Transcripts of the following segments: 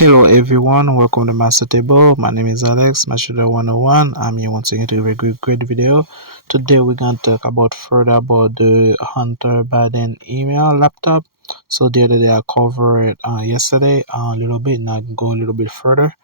Hello everyone, welcome to Master Table. My name is Alex, Master 101. I'm here once again to do a great video. Today we're going to talk about further about the Hunter Biden email laptop. So the other day I covered yesterday a little bit, now I can go a little bit further.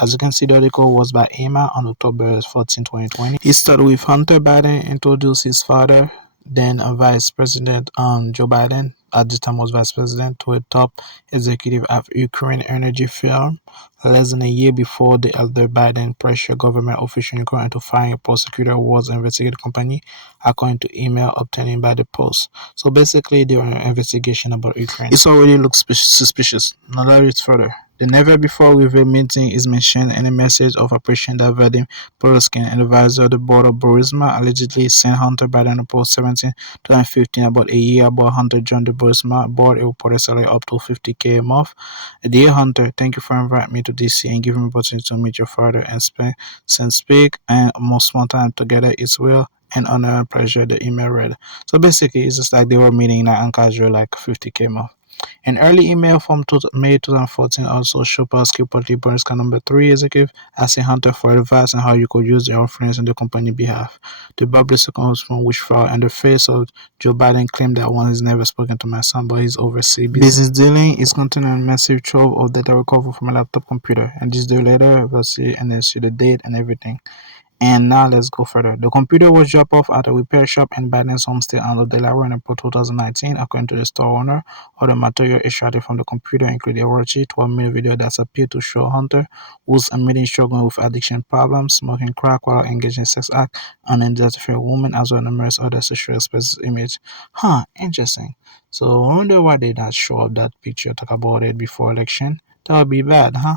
As you can see, the article was by Emma on October 14, 2020. It started with Hunter Biden introduced his father, then Vice President Joe Biden, at this time was Vice President, to a top executive of Ukraine energy firm less than a year before the elder Biden pressured government officials in Ukraine to find a prosecutor who was investigating the company, according to email obtained by the Post. So basically, they were an investigation about Ukraine. It already looks suspicious. Now that it's further. The never before revealed meeting is mentioned in a message of appreciation that Vadim Poroskin, an advisor of the board of Burisma, allegedly sent Hunter Biden on Post 17, 2015, about a year about Hunter joined the Burisma board. It reported salary up to $50K a month. Dear Hunter, thank you for inviting me to DC and giving me the opportunity to meet your father and speak and most one time together. It's real an honor and pleasure, the email read. So basically, it's just like they were meeting in an casual like $50K a month. An early email from May 2014 also showed Pascal Portly Bernska number 3 executive asking Hunter for advice on how you could use their influence on the company behalf. The public from which fell in the face of Joe Biden claimed that one has never spoken to my son, but his overseas business dealing is containing a massive trove of data recovered from a laptop computer. And this day later, we'll see and then see the date and everything. And now let's go further. The computer was dropped off at a repair shop in Biden's home state of Delaware in April 2019, according to the store owner. Other material extracted from the computer include a worksheet, 12-minute video that appeared to show Hunter, who's admitting struggling with addiction problems, smoking crack while engaging in sex act, and unidentified woman, as well as numerous other sexual expressive images. Interesting. So I wonder why they not show up that picture, talk about it before election. That would be bad, huh?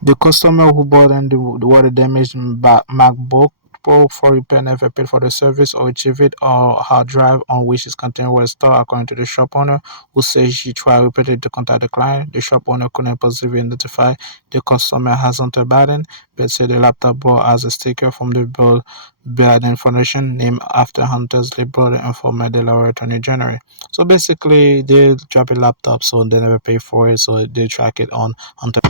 The customer who bought the water damaged MacBook Pro for repair never paid for the service or achieved it, or hard drive on which its content was stored, according to the shop owner, who says she tried repeatedly to contact the client. The shop owner couldn't positively identify the customer as Hunter Biden, but said the laptop bore as a sticker from the Bill Biden Foundation, named after Hunter's late brother and former Delaware Attorney General. So basically, they drop a laptop, so they never pay for it, so they track it on Hunter.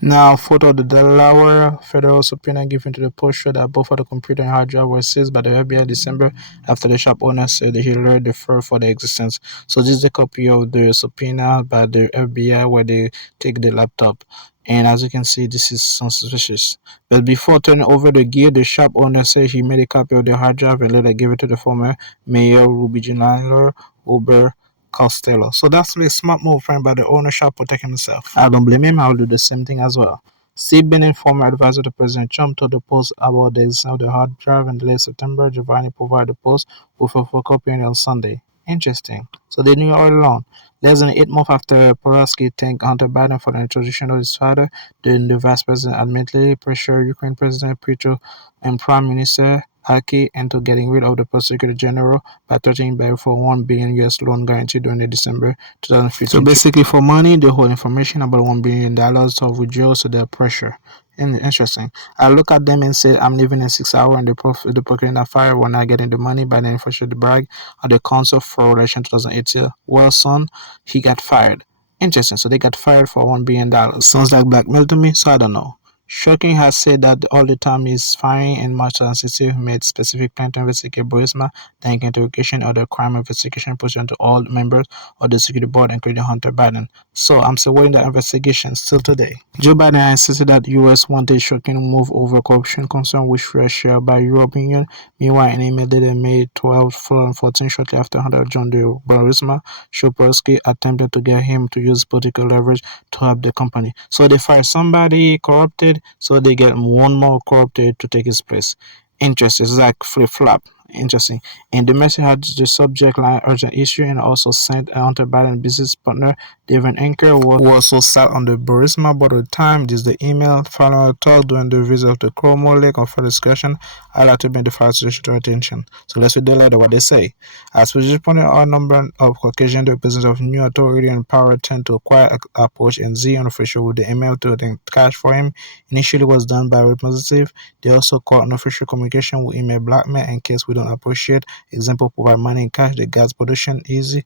Now, photo of the Delaware federal subpoena given to the Post showed that both of the computer and hard drive were seized by the FBI in December after the shop owner said that he learned the firm for their existence. So this is a copy of the subpoena by the FBI where they take the laptop. And as you can see, this is some suspicious. But before turning over the gear, the shop owner said he made a copy of the hard drive and later gave it to the former mayor Ruby Giuliano Uber Costello. So that's a smart move by the owner shop protecting himself. I don't blame him. I'll do the same thing as well. Steve Bannon, former advisor to President Trump, told the Post about the existence of the hard drive in late September. Giovanni provided the Post with a photocopy on Sunday. Interesting. So they knew all along. Less than 8 months after Pulaski thanked Hunter Biden for the introduction of his father, the vice president admittedly pressured Ukraine President Petro and Prime Minister Aki into getting rid of the prosecutor general by threatening bail for $1 billion US loan guarantee during the December 2015. So basically, for money, the whole information about $1 billion of withdrawals to their pressure. Interesting. I look at them and say, I'm living in 6 hours and the procurator fired when I getting the money by the infrastructure the brag at the Council for Election 2018. Well, son, he got fired. Interesting. So they got fired for $1 billion. Sounds like blackmail to me, so I don't know. Shocking has said that all the time he's firing in March 2016 made specific plan to investigate Burisma, the interrogation or the crime investigation pursuant to all members of the security board, including Hunter Biden. So I'm still waiting that investigation still today. Joe Biden insisted that U.S. wanted shocking move over corruption concern which were shared by European Union. Meanwhile, an email dated May 12, 2014, shortly after Hunter joined the Burisma, Shopurski attempted to get him to use political leverage to help the company. So they fired somebody corrupted, so they get one more corrupted to take his place. Interesting. It's like flip-flop. Interesting. And the message had the subject line urgent issue and also sent Hunter Biden business partner David Anker, who also sat on the Burisma board at the time. This is the email. Following a talk during the visit of the Chromo Lake on further discussion, I'd like to bring the fire situation to attention. So let's read the letter, what they say. As we pointed out, a number of Caucasian representatives of new authority and power tend to acquire approach and Z unofficial with the email to the cash for him. Initially was done by representative. They also call unofficial communication with email blackmail in case we don't appreciate. Example, provide money in cash, the gas production easy.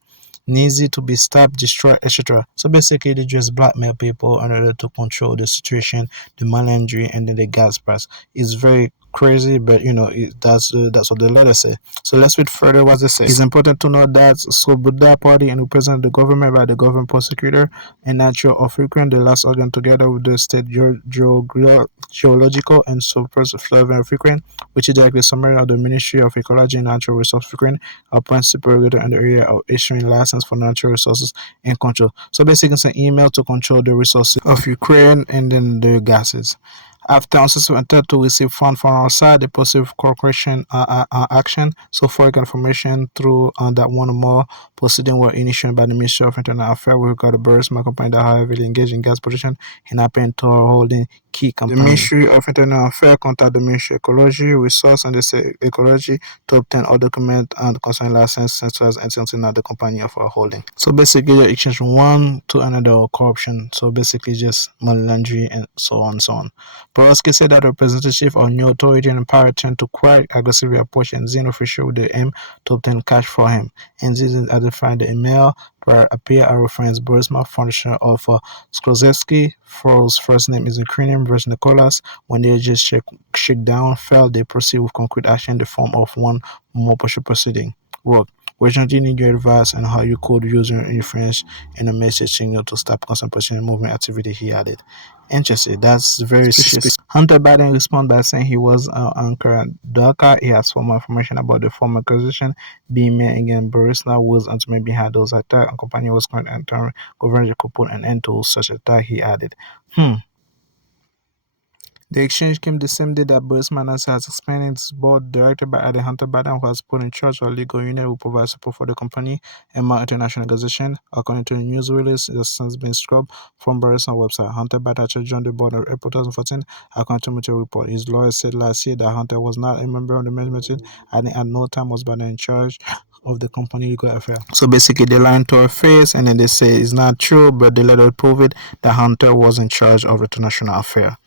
needs to be stopped, destroyed, etc. So basically, they just blackmail people in order to control the situation, the money and then the gas price. It's very crazy, but that's what the letter say. So let's read further what they say. It's important to note that Swoboda Party and represent the government by the government prosecutor and natural of Ukraine, the last organ together with the state geological and subsurface of Ukraine, which is directly summary of the Ministry of Ecology and Natural Resources of Ukraine, appoints superior in the area of issuing license for natural resources and control. So basically, it's an email to control the resources of Ukraine and then the gases. After unsuccessful attempt to receive funds from outside, the positive corporation action. So for information through that one or more proceeding were initiated by the Ministry of Internal Affairs with regard to Burisma company that have heavily engaged in gas production and happen to holding key companies. The Ministry of Internal Affairs contact the Ministry of Ecology, Resource and the Ecology to obtain all documents and concerning license sensors and something that the company of our holding. So basically, you exchange from one to another corruption. So basically, just money laundering and so on and so on. Borowski said that representative of new authority and power tend to quite aggressively approach and Zin official with the aim to obtain cash for him. And Zin identified the email where appear a reference Burisma Foundation of Sklozevsky, whose first name is Ukrainian version Nicholas. When they just shake down, fell, they proceed with concrete action in the form of one more proceeding. Work. We urgently need your advice on how you could use your influence in a message signal to stop concentration and movement activity, he added. Interesting. That's very suspicious. Hunter Biden responded by saying he was anchor at DACA. He asked for more information about the former accusation being made against Burisma, who was ultimately behind those attacks, and company was currently entering government could put an end to such attack, he added. The exchange came the same day that Burisma has expanded its board directed by Adi Hunter Biden, who has put in charge of a legal unit who provides support for the company and more international organization. According to the news release, it has since been scrubbed from Burisma website. Hunter Biden actually joined the board in April 2014, according to Material Report. His lawyer said last year that Hunter was not a member of the management team and at no time was Biden in charge of the company legal affair. So basically, they lied to her face and then they say it's not true, but they later prove it that Hunter was in charge of international affair.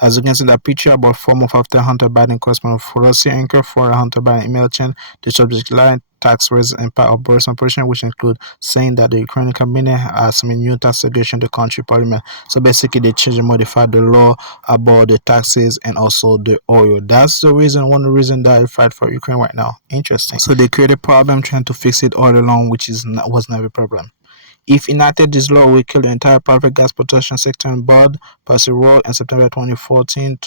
As you can see that picture about 4 months after Hunter Biden correspondent for Russia anchor for Hunter Biden email chain, the subject line tax raise impact of Burisma operation, which include saying that the Ukrainian cabinet has some new tax segregation to country parliament. So basically, they changed and modified the law about the taxes and also the oil. That's the reason, one of the reasons that I fight for Ukraine right now. Interesting. So they created a problem trying to fix it all along, which was never a problem. If enacted, this law will kill the entire private gas production sector in Bud. Percy wrote in September 2014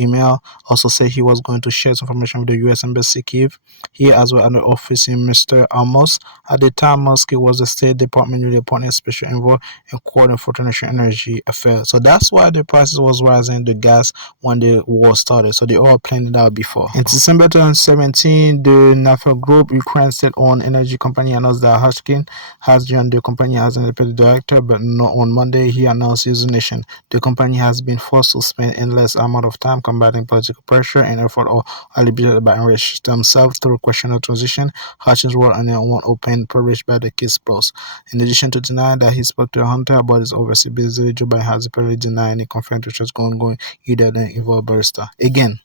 email also said he was going to share some information with the U.S. Embassy Kiev. He as well under office in Mr. Amos. At the time, Muskie was the State Department newly appointed special envoy and coordinator for international energy affairs. So that's why the prices was rising the gas when the war started. So they all planned it out before. In December 2017, the NAFTA Group, Ukraine state-owned energy company, announced that Hashkin has joined the company as an independent director, but not on Monday he announced his resignation. The company has been forced to spend endless amount of time combating political pressure and effort or alleviated by enrich themselves through questionable transition. Hutchins wrote on one open published by the Kiss Post. In addition to denying that he spoke to Hunter about his overseas business, Joe Biden has apparently denied any confirmed to going either than involved Barrister. Again,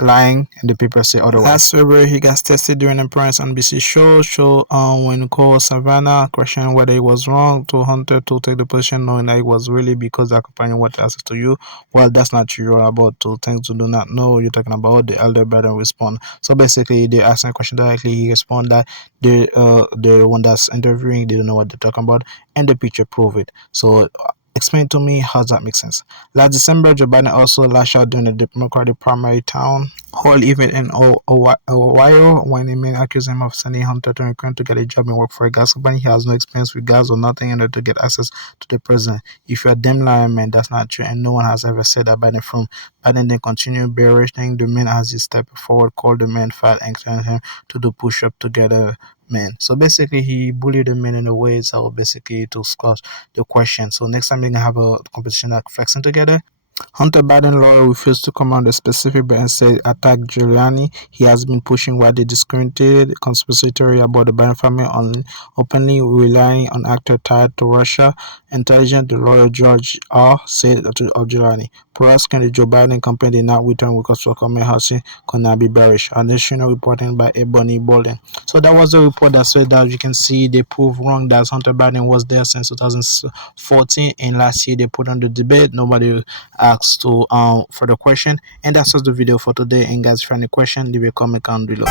lying and the people say otherwise. Last February, he got tested during a Prince NBC show when Cole Savannah questioned whether he was wrong to Hunter to take the position, knowing that it was really because the company wanted access to you. Well, that's not true. You're about to things you do not know. You're talking about the elder Biden respond. So basically, they asked a question directly. He responded that the one that's interviewing, they don't know what they're talking about, and the picture prove it. So explain to me how that makes sense. Last December, Joe Biden also lashed out during the Democratic primary town hall event in Ohio when a man accused him of sending Hunter to Ukraine to get a job and work for a gas company. He has no experience with gas or nothing in order to get access to the president. If you're a damn liar, man, that's not true, and no one has ever said that Biden from. Biden then continued berating the man as he stepped forward, called the man fat, and telling him to do push-up together. Man, so basically he bullied the man in a way so basically to squash the question. So next time they're gonna have a competition like flexing together, Hunter Biden lawyer refused to comment on the specific but instead attacked Giuliani. He has been pushing widely discredited conspiracy theory about the Biden family on openly relying on actors tied to Russia. Intelligent, the lawyer George R. said of Giuliani. Perhaps can the Joe Biden campaign did not return requests for comment housing could not be bearish. Additional reporting by Ebony Bolden. So that was a report that said that you can see they proved wrong that Hunter Biden was there since 2014, and last year they put on the debate. Nobody asked to for the question, and that's just the video for today. And guys, if you have any question, leave a comment down below.